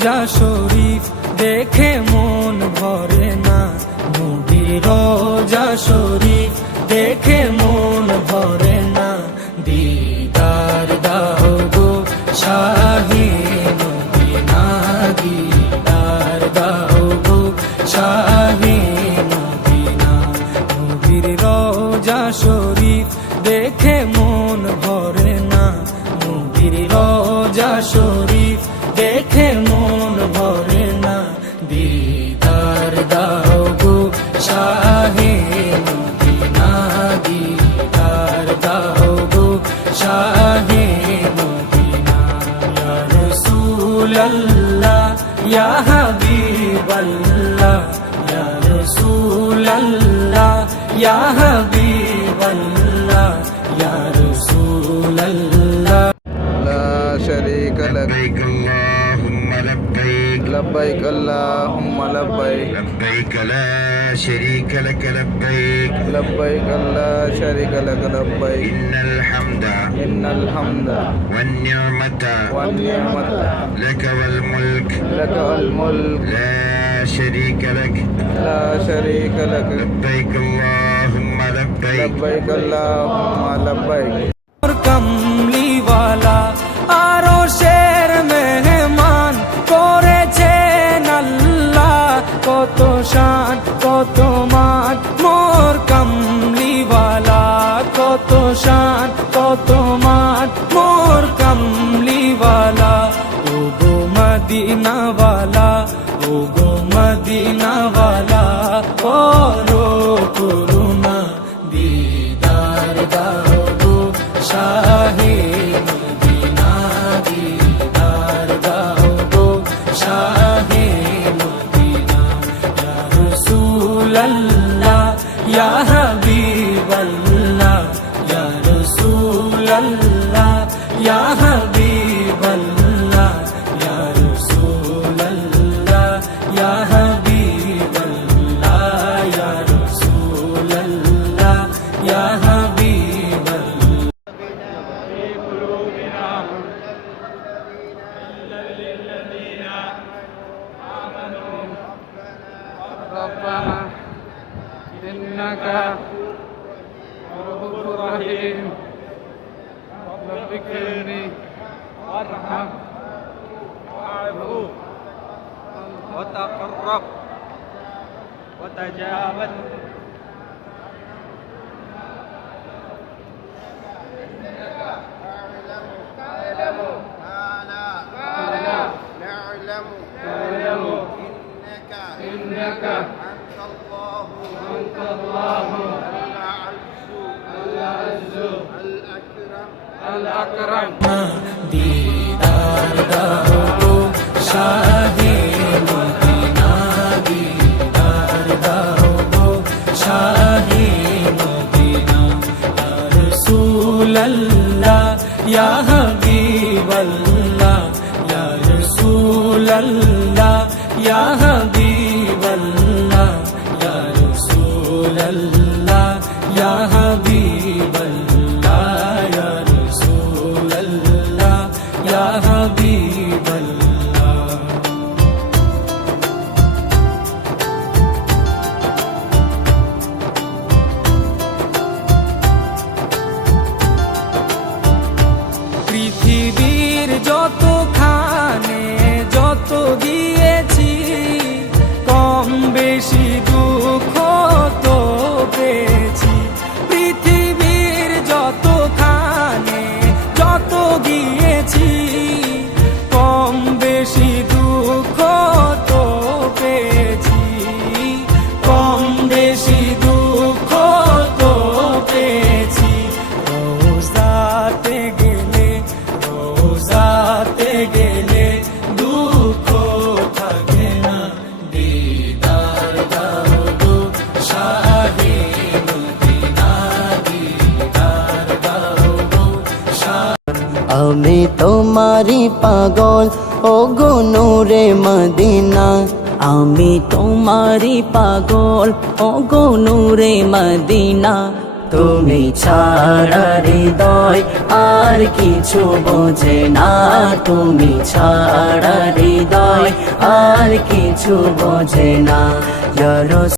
রোজা শরীফ দেখে মন ভরে না, নবীর রোজা শরীফ দেখে মন ভরে না। দিদার দাও গো শাহে মদিনা, দিদার দাও গো শাহে মদিনা। নবীর রোজা শরীফ দেখে মন ভরে না, নবীর রোজা শরীফ দেখে মন ভরে না। দিদার দাও গো শাহে মদিনা, দিদার দাও গো শাহে মদিনা। ইয়া রাসূলাল্লাহ ইয়া হাবিবাল্লাহ, ইয়া রাসূলাল্লাহ ইয়া হাবিবাল্লাহ, ইয়া রাসূলাল্লাহ। লা শারীকা লাক لبيك اللهم لبيك لبيك اللهم لبيك لبيك لا شريك لك لبيك لبيك لا شريك لك لبيك إن الحمد إن الحمد والنعمة والنعمة لك والملك لك الملك لا شريك لك لا شريك لك لبيك اللهم لبيك لبيك اللهم لبيك। কমলিওয়ালা আরো শের মেহমান করেছেন আল্লাহ, কত শান কত মান মোর কমলিওয়ালা, কত শান কত মান মোর কমলিওয়ালা। ও গো মদিনাওয়ালা, ও গো মদিনাওয়ালা, করো করুণা, দিদার দাও গো শাহে মদিনা, দিদার দাও গো শাহে মদিনা। ইয়া রাসূলাল্লাহ ইয়া হাবিবাল্লাহ, ইয়া রাসূলাল্লাহ ইয়া হাবিবাল্লাহ, ইয়া রাসূলাল্লাহ ইয়া হাবিবাল্লাহ, ইয়া রাসূলাল্লাহ ইয়া হাবিবাল্লাহ। ربنا إنك رؤوف رحيم رب اغفرني وارحم واعف وتقرب وتجاوز. نعلم إنك أنت الله العز الأكرم. দিদার দাও গো শাহে মদিনা, দিদার দাও গো শাহে মদিনা। ইয়া রাসূলাল্লাহ ইয়া হাবিবাল্লাহ, ইয়া রাসূলাল্লাহ ইয়া হাবিবাল্লাহ, ইয়া রাসূলাল্লাহ ইয়া হাবিবাল্লাহ, ইয়া রাসূলাল্লাহ ইয়া হাবিবাল্লাহ। পৃথিবীর যতখানে যত দিয়েছি, কম বেশি দুঃখ তো পেয়েছি। পৃথিবীর যতখানে যত গিয়েছি, কম বেশি দুঃখ তো পেয়েছি, কম বেশি দুঃখ তো পেয়েছি। রোজাতে গেলে, রোজাতে গেলে দুঃখ থাকে না, দিদার দাও গো শাহে মদিনা, দিদার দাও গো শাহে। আমি তোমারি পাগল ও গো নূরে মদিনা, আমি তোমারি পাগল ও গো নূরে মদিনা। তুমি ছাড়া হৃদয় আর কিছু বোঝে না, তুমি ছাড়া হৃদয় আর কিছু বোঝে না। ইয়া